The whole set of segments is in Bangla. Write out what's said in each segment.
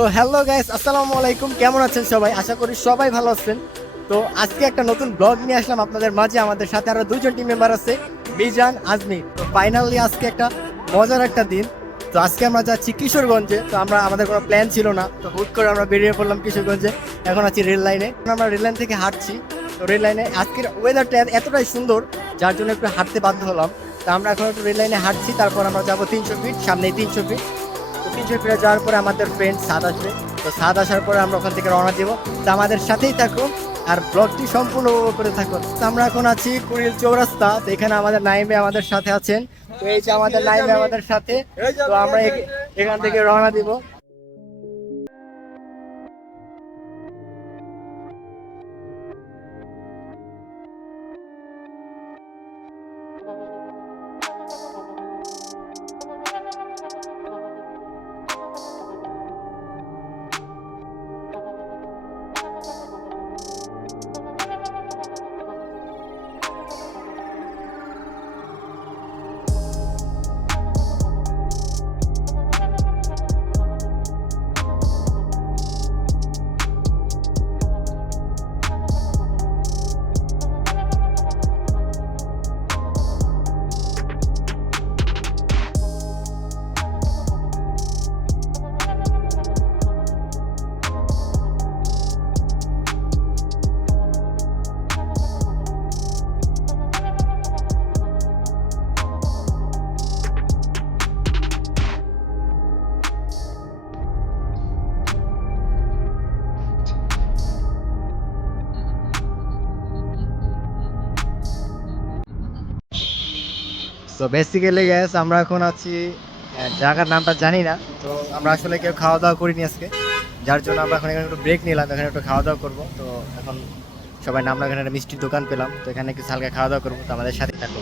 তো হ্যালো গাইস, আসসালামু আলাইকুম। কেমন আছেন সবাই? আশা করি সবাই ভালো আছেন। তো আজকে একটা নতুন ব্লগ নিয়ে আসলাম আপনাদের মাঝে। আমাদের সাথে আরো দুইজন টিম মেম্বার আছে, মিজান, আজমি। তো ফাইনালি আজকে একটা মজার একটা দিন। তো আজকে আমরা যাচ্ছি কিশোরগঞ্জে। তো আমাদের কোনো প্ল্যান ছিল না, তো হুট করে আমরা বেরিয়ে পড়লাম কিশোরগঞ্জে। এখন আছি রেল লাইনে। আমরা রেল লাইন থেকে হাঁটছি। তো রেল লাইনে আজকের ওয়েদারটা এতটাই সুন্দর, যার জন্য একটু হাঁটতে বাধ্য হলাম। তো আমরা এখন একটু রেল লাইনে হাঁটছি, তারপর আমরা যাবো 300 ফিট, সামনেই 300 ফিট। তো 300 ফিটে যাওয়ার পরে আমাদের ফ্রেন্ড সাদ আসবে। তো সাদ আসার পরে আমরা ওখান থেকে রওনা দিব। তো আমাদের সাথেই থাকুন আর ব্লগটি সম্পূর্ণ উপভোগ করে থাকুন। তো আমরা এখন আছি কুড়িল চৌরাস্তা। তো এখানে আমাদের নাইমে আমাদের সাথে আছেন। তো এই যে আমাদের নাইমে আমাদের সাথে। তো আমরা এখান থেকে রওনা দিব। তো বেসিক্যালি গ্যাস আমরা এখন আছি জায়গার নামটা জানি না। তো আমরা আসলে কেউ খাওয়া দাওয়া করিনি আজকে, যার জন্য আমরা এখন এখানে একটু ব্রেক নিলাম, এখানে একটু খাওয়া দাওয়া করবো। তো এখন সবাই নামলাম, এখানে একটা মিষ্টির দোকান পেলাম, তো এখানে কিছু হালকা খাওয়া দাওয়া করবো। তো আমাদের সাথে থাকবো।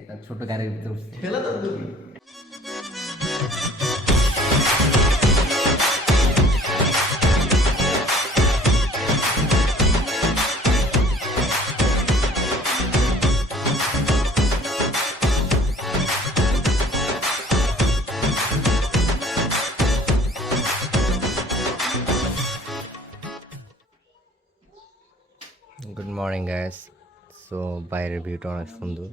একটা ছোট গাড়ির ভিতরে উঠছি। Good morning guys. সো বাইরের ভিউটা অনেক সুন্দর।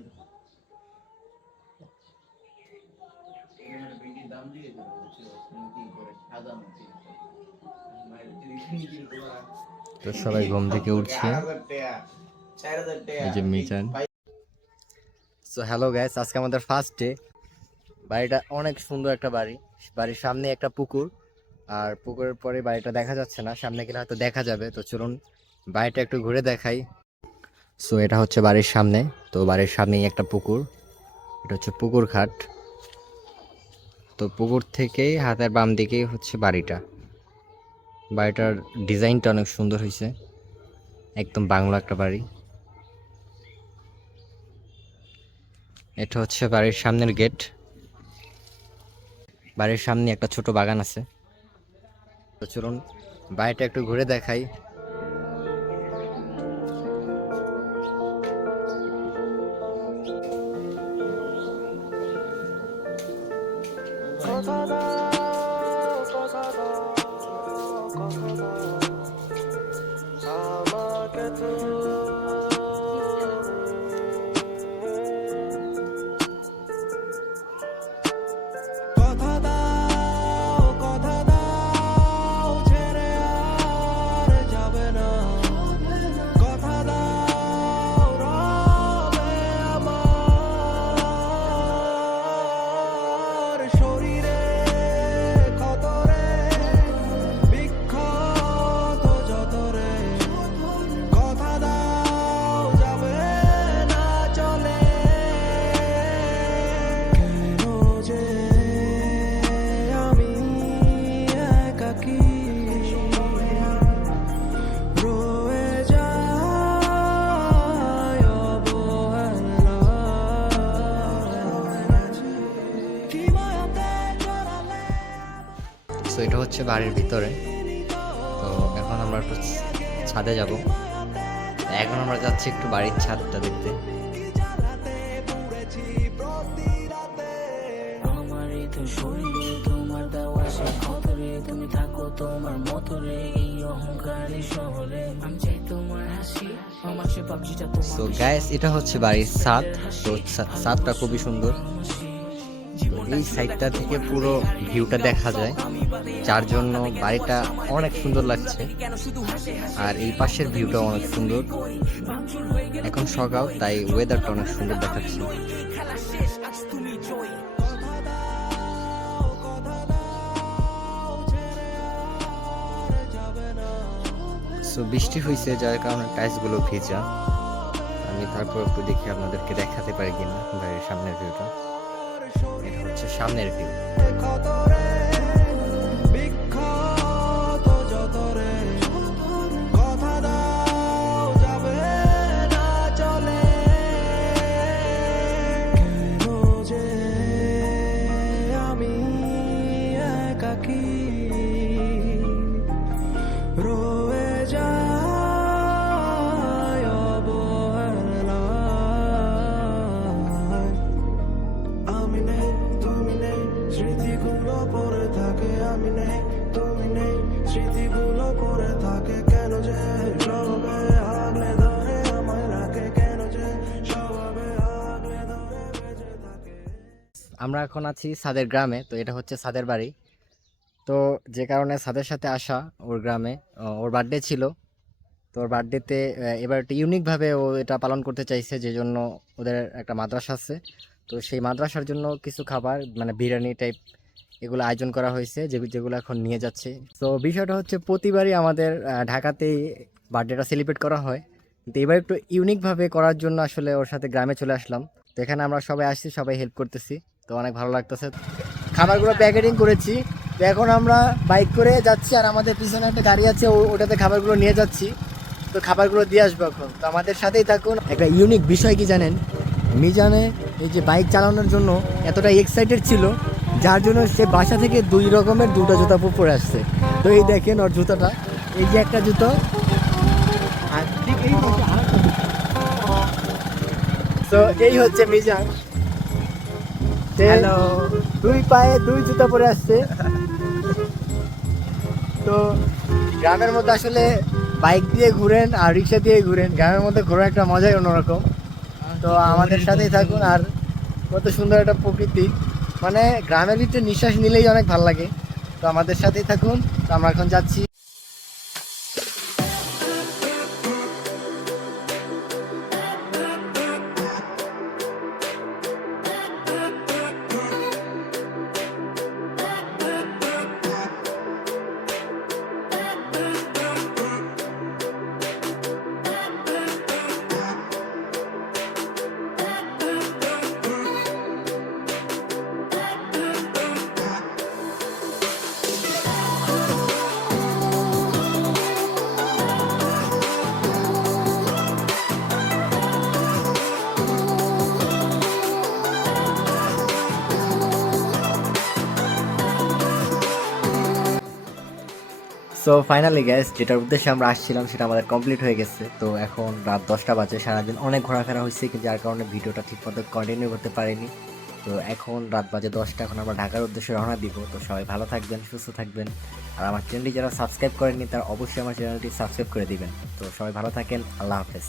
তো সবাই ঘুম থেকে উঠছে, এই যে মিজান। সো হ্যালো গাইস, আজকে আমাদের ফার্স্ট ডে। বাড়িটা অনেক সুন্দর একটা বাড়ি। বাড়ির সামনে একটা পুকুর, আর পুকুরের পরে বাড়িটা দেখা যাচ্ছে না, সামনে গেলে হয়তো দেখা যাবে। তো চলুন বাড়িটা একটু ঘুরে দেখাই। সো এটা হচ্ছে বাড়ির সামনে, তো বাড়ির সামনেই একটা পুকুর, এটা হচ্ছে পুকুর ঘাট। তো পুকুর থেকেই হাতের বাম দিকেই হচ্ছে বাড়িটা। বাড়িটার ডিজাইনটা অনেক সুন্দর হয়েছে, একদম বাংলা একটা বাড়ি। এটা হচ্ছে বাড়ির সামনের গেট। বাড়ির সামনে একটা ছোট বাগান আছে। তো চলুন বাড়িটা একটু ঘুরে দেখাই। তো এটা হচ্ছে বাড়ির ভিতরে। তো এখন আমরা একটু ছাদে যাব। এখন আমরা যাচ্ছি একটু বাড়ির ছাদটা দেখতে। সো গাইস, এটা হচ্ছে বাড়ির ছাদ। তো ছাদটা খুবই সুন্দর। এই সাইডটা থেকে পুরো ভিউটা দেখা যায়, যার জন্য বাড়িটা অনেক সুন্দর লাগছে। আর এই পাশের ভিউটা অনেক সুন্দর। এখন সকাল, তাই ওয়েদারটা অনেক সুন্দর দেখাচ্ছে। সো বৃষ্টি হয়েছে, যার কারণে টাইলসগুলো ভিজা। আমি তারপর একটু দেখি আপনাদেরকে দেখাতে পারি কিনা বাড়ির সামনের ভিউটা। এটা হচ্ছে সামনের ভিউ। আমরা এখন আছি সাদের গ্রামে। তো এটা হচ্ছে সাদের বাড়ি। তো যে কারণে সাদের সাথে আসা ওর গ্রামে, ওর বার্থডে ছিল। তো ওর বার্থডেতে এবার একটা ইউনিকভাবে ও এটা পালন করতে চাইছে, যে জন্য ওদের একটা মাদ্রাসা আছে। তো সেই মাদ্রাসার জন্য কিছু খাবার, মানে বিরিয়ানি টাইপ, এগুলো আয়োজন করা হয়েছে, যেগুলো এখন নিয়ে যাচ্ছে। তো বিষয়টা হচ্ছে প্রতিবারই আমাদের ঢাকাতেই বার্থডেটা সেলিব্রেট করা হয়, কিন্তু এবার একটু ইউনিকভাবে করার জন্য আসলে ওর সাথে গ্রামে চলে আসলাম। তো এখানে আমরা সবাই আসছি, সবাই হেল্প করতেছি। তো অনেক ভালো লাগতেছে। খাবারগুলো প্যাকেটিং করেছি। তো এখন আমরা বাইক করে যাচ্ছি, আর আমাদের পিছনে একটা গাড়ি আছে, ওটাতে খাবারগুলো নিয়ে যাচ্ছি। তো খাবারগুলো দিয়ে আসবো এখন। তো আমাদের সাথেই থাকুন। একটা ইউনিক বিষয় কি জানেন, মিজানে এই যে বাইক চালানোর জন্য এতটা এক্সাইটেড ছিল, যার জন্য সে বাসা থেকে 2 রকমের 2টা জুতা পরে আসছে। তো এই দেখেন ওর জুতাটা, এই যে একটা জুতো, আর ঠিক এই পাশে আরেকটা জুতো। তো এই হচ্ছে মিজান, হ্যালো, 2 পায়ে 2 জুতা পরে আসছে। তো গ্রামের মধ্যে আসলে বাইক দিয়ে ঘুরেন আর রিক্সা দিয়ে ঘুরেন, গ্রামের মধ্যে ঘোরার একটা মজাই অন্যরকম। তো আমাদের সাথেই থাকুন। আর কত সুন্দর একটা প্রকৃতি, মানে গ্রামের ভিতরে নিঃশ্বাস নিলেই অনেক ভালো লাগে। তো আমাদের সাথেই থাকুন। তো আমরা এখন যাচ্ছি। সো ফাইনালি গ্যাস যেটার উদ্দেশ্যে আমরা আসছিলাম সেটা আমাদের কমপ্লিট হয়ে গেছে। তো এখন রাত 10টা বাজে, সারাদিন অনেক ঘোরাফেরা হয়েছে কিন্তু যার কারণে ভিডিওটা ঠিকমতো কন্টিনিউ করতে পারিনি। তো এখন রাত বাজে 10টা, এখন আমরা ঢাকার উদ্দেশ্যে রওনা দিব। তো সবাই ভালো থাকবেন, সুস্থ থাকবেন। আর আমার চ্যানেলটি যারা সাবস্ক্রাইব করেননি তারা অবশ্যই আমার চ্যানেলটি সাবস্ক্রাইব করে দিবেন। তো সবাই ভালো থাকেন, আল্লাহ হাফেজ।